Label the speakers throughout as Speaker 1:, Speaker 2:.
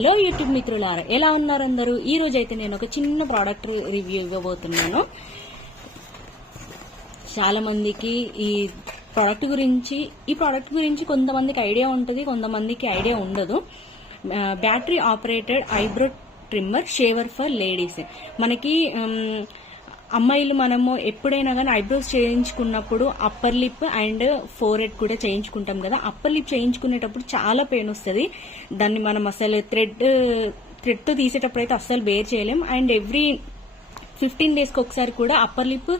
Speaker 1: Hello YouTube మిత్రులారా. ఎలా ఉన్నారు అందరూ? ఈ రోజు అయితే నేను ఒక చిన్న ప్రోడక్ట్ రివ్యూ ఇవ్వబోతున్నాను. చాలా మందికి ఈ ప్రోడక్ట్ గురించి ఈ ప్రోడక్ట్ గురించి కొంతమందికి ఐడియా ఉంటుంది కొంతమందికి ఐడియా ఉండదు. Battery operated eyebrow trimmer shaver for ladies మనకి అమ్మాయిలు మనము ఎప్పుడైనా కానీ ఐబ్రోస్ చేయించుకున్నప్పుడు upper lip and forehead కూడా చేయించుకుంటాం కదా. అప్పర్ లిప్ చేయించుకునేటప్పుడు చాలా పెయిన్ వస్తుంది. దాన్ని మనం అసలు థ్రెడ్ థ్రెడ్తో తీసేటప్పుడు అయితే అస్సలు బేర్ చేయలేం. అండ్ ఎవ్రీ ఫిఫ్టీన్ డేస్కి ఒకసారి కూడా అప్పర్ లిప్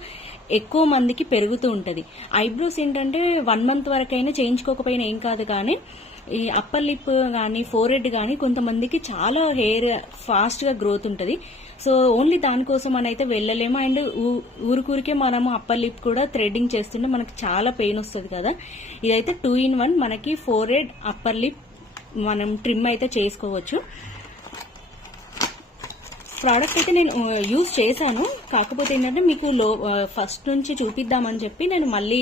Speaker 1: ఎక్కువ మందికి పెరుగుతూ ఉంటుంది. ఐబ్రోస్ ఏంటంటే వన్ మంత్ వరకైనా చేయించుకోకపోయినా ఏం కాదు కానీ ఈ అప్పర్ లిప్ కానీ ఫోర్ హెడ్ కానీ కొంతమందికి చాలా హెయిర్ ఫాస్ట్గా గ్రోత్ ఉంటుంది. సో ఓన్లీ దానికోసం అని అయితే వెళ్ళలేము. అండ్ ఊరికూరికే మనము అప్పర్ లిప్ కూడా థ్రెడ్డింగ్ చేస్తుంటే మనకి చాలా పెయిన్ వస్తుంది కదా. ఇదైతే టూ ఇన్ వన్ మనకి ఫోర్ హెడ్ అప్పర్ లిప్ మనం ట్రిమ్ అయితే చేసుకోవచ్చు. ప్రోడక్ట్ అయితే నేను యూజ్ చేశాను. కాకపోతే ఏంటంటే మీకు లో ఫస్ట్ నుంచి చూపిద్దామని చెప్పి నేను మళ్ళీ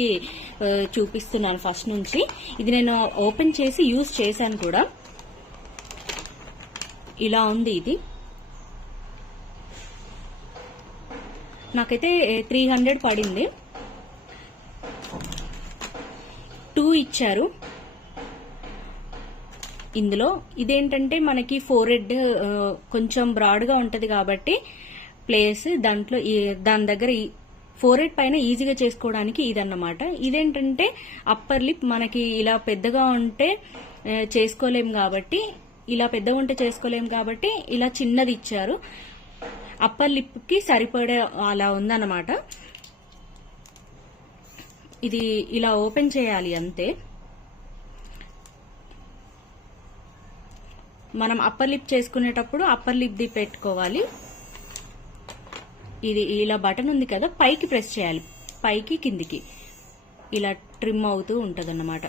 Speaker 1: చూపిస్తున్నాను ఫస్ట్ నుంచి. ఇది నేను ఓపెన్ చేసి యూజ్ చేశాను కూడా. ఇలా ఉంది ఇది. నాకైతే త్రీ హండ్రెడ్ పడింది. టూ ఇచ్చారు. ఇందులో ఇదేంటంటే మనకి ఫోర్ హెడ్ కొంచెం బ్రాడ్గా ఉంటుంది కాబట్టి ప్లేస్ దాంట్లో ఈ- దాని దగ్గర ఫోర్ హెడ్ పైన ఈజీగా చేసుకోవడానికి ఇదన్నమాట. ఇదేంటంటే అప్పర్ లిప్ మనకి ఇలా పెద్దగా ఉంటే చేసుకోలేం కాబట్టి ఇలా పెద్దగా ఉంటే చేసుకోలేం కాబట్టి ఇలా చిన్నది ఇచ్చారు. అప్పర్ లిప్కి సరిపడే అలా ఉందన్నమాట. ఇది ఇలా ఓపెన్ చేయాలి అంతే. మనం అప్పర్ లిప్ చేసుకునేటప్పుడు అప్పర్ లిప్ ది పెట్టుకోవాలి. ఇది ఇలా బటన్ ఉంది కదా పైకి ప్రెస్ చేయాలి. పైకి కిందికి. ఇలా ట్రిమ్ అవుతూ ఉంటుంది అన్నమాట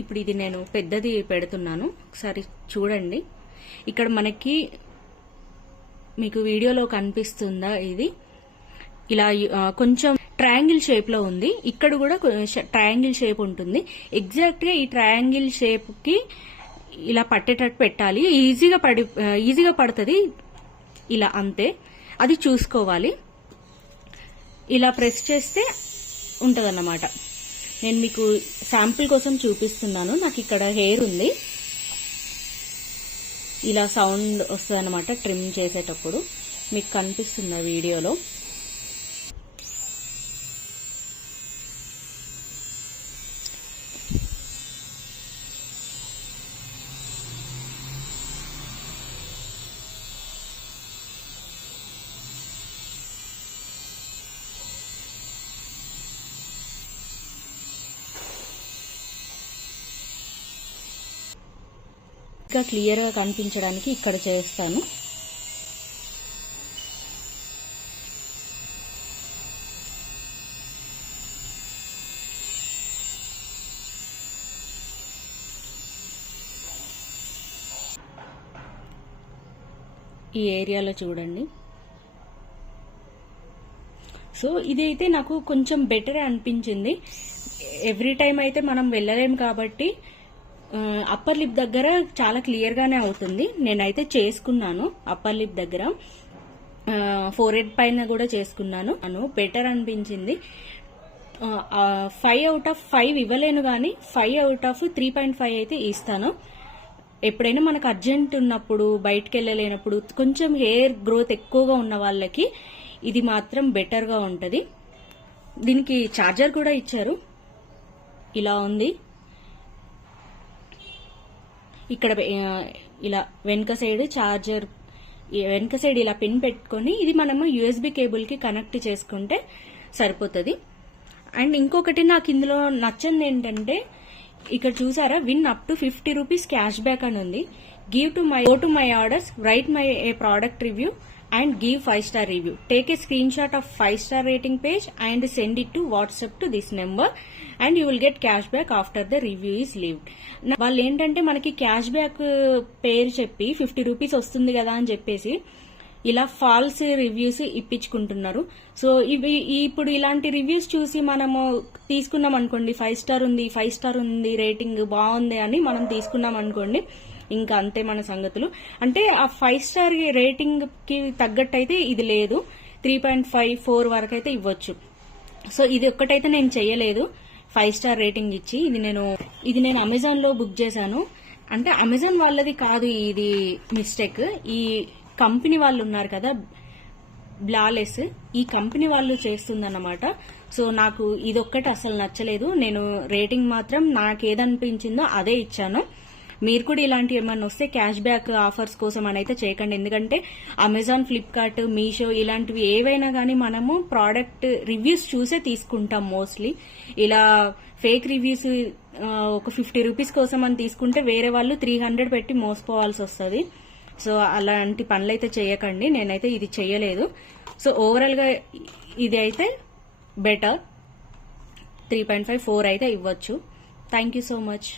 Speaker 1: ఇప్పుడు ఇది నేను పెద్దది పెడుతున్నాను. ఒకసారి చూడండి. ఇక్కడ మనకి మీకు వీడియోలో కనిపిస్తుందా ఇది? ఇలా కొంచెం ట్రయాంగిల్ షేప్లో ఉంది. ఇక్కడ కూడా ట్రయాంగిల్ షేప్ ఉంటుంది. ఎగ్జాక్ట్గా ఈ ట్రయాంగిల్ షేప్కి ఇలా పట్టేటట్టు పెట్టాలి. ఈజీగా పడి ఈజీగా పడుతుంది. ఇలా అంతే. అది చూసుకోవాలి. ఇలా ప్రెస్ చేస్తే ఉంటుందన్నమాట. నేను మీకు శాంపుల్ కోసం చూపిస్తున్నాను. నాకు ఇక్కడ హెయిర్ ఉంది. ఇలా సౌండ్ వస్తుంది అనమాట ట్రిమ్ చేసేటప్పుడు. మీకు కనిపిస్తుంది వీడియోలో. ఇంకా క్లియర్గా కనిపించడానికి ఇక్కడ చేస్తాను. ఈ ఏరియాలో చూడండి. సో ఇదైతే నాకు కొంచెం బెటర్ అనిపించింది. ఎవ్రీ టైం అయితే మనం వెళ్ళలేం కాబట్టి అప్పర్ లిప్ దగ్గర చాలా క్లియర్గానే అవుతుంది. నేనైతే చేసుకున్నాను అప్పర్ లిప్ దగ్గర. ఫోర్ హెడ్ పైన కూడా చేసుకున్నాను. అను బెటర్ అనిపించింది. ఫైవ్ అవుట్ ఆఫ్ ఫైవ్ ఇవ్వలేను కానీ five out of three point five అయితే ఇస్తాను. ఎప్పుడైనా మనకు అర్జెంట్ ఉన్నప్పుడు బయటకు వెళ్ళలేనప్పుడు కొంచెం హెయిర్ గ్రోత్ ఎక్కువగా ఉన్న వాళ్ళకి ఇది మాత్రం బెటర్గా ఉంటుంది. దీనికి ఛార్జర్ కూడా ఇచ్చారు. ఇలా ఉంది. ఇక్కడ ఇలా వెనుక సైడ్ చార్జర్ వెనుక సైడ్ ఇలా పిన్ పెట్టుకొని ఇది మనము యూఎస్బి కేబుల్కి కనెక్ట్ చేసుకుంటే సరిపోతుంది. అండ్ ఇంకొకటి నాకు ఇందులో నచ్చింది ఏంటంటే ఇక్కడ చూసారా win up to fifty rupees cash back అని ఉంది. Give to my go to my orders write my a product review and give five star review take a screenshot of five star rating page and send it to WhatsApp to this number and you will get cash back after the review is leaved వాళ్ళు ఏంటంటే మనకి cash back uh, పేరు చెప్పి fifty rupees వస్తుంది కదా అని చెప్పేసి ఇలా ఫాల్స్ రివ్యూస్ ఇప్పించుకుంటున్నారు. సో ఇవి ఇప్పుడు ఇలాంటి రివ్యూస్ చూసి మనము తీసుకున్నాం అనుకోండి ఫైవ్ స్టార్ ఉంది ఫైవ్ స్టార్ ఉంది రేటింగ్ బాగుంది అని మనం తీసుకున్నాం అనుకోండి ఇంకా అంతే మన సంగతులు. అంటే ఆ ఫైవ్ స్టార్ రేటింగ్కి తగ్గట్టు అయితే ఇది లేదు. త్రీ పాయింట్ ఫైవ్ ఫోర్ వరకు అయితే ఇవ్వచ్చు. సో ఇది ఒక్కటైతే నేను చేయలేదు ఫైవ్ స్టార్ రేటింగ్ ఇచ్చి ఇది నేను ఇది నేను అమెజాన్లో బుక్ చేశాను. అంటే అమెజాన్ వాళ్ళది కాదు ఇది మిస్టేక్ ఈ కంపెనీ వాళ్ళు ఉన్నారు కదా బ్లాలెస్ ఈ కంపెనీ వాళ్ళు చేస్తుందన్నమాట. సో నాకు ఇది ఒక్కటి అసలు నచ్చలేదు. నేను రేటింగ్ మాత్రం నాకు ఏదనిపించిందో అదే ఇచ్చాను. మీరు కూడా ఇలాంటి ఏమన్నా వస్తే క్యాష్ బ్యాక్ ఆఫర్స్ కోసం అని అయితే చేయకండి. ఎందుకంటే అమెజాన్ ఫ్లిప్కార్ట్ మీషో ఇలాంటివి ఏవైనా కానీ మనము ప్రోడక్ట్ రివ్యూస్ చూసే తీసుకుంటాం మోస్ట్లీ ఇలా ఫేక్ రివ్యూస్ ఒక ఫిఫ్టీ రూపీస్ కోసం అని తీసుకుంటే వేరే వాళ్ళు త్రీ హండ్రెడ్ పెట్టి మోసపోవాల్సి వస్తుంది. సో అలాంటి పనులు అయితే చేయకండి. నేనైతే ఇది చేయలేదు. సో ఓవరాల్గా ఇది అయితే better three point five four అయితే ఇవ్వచ్చు. Thank you so much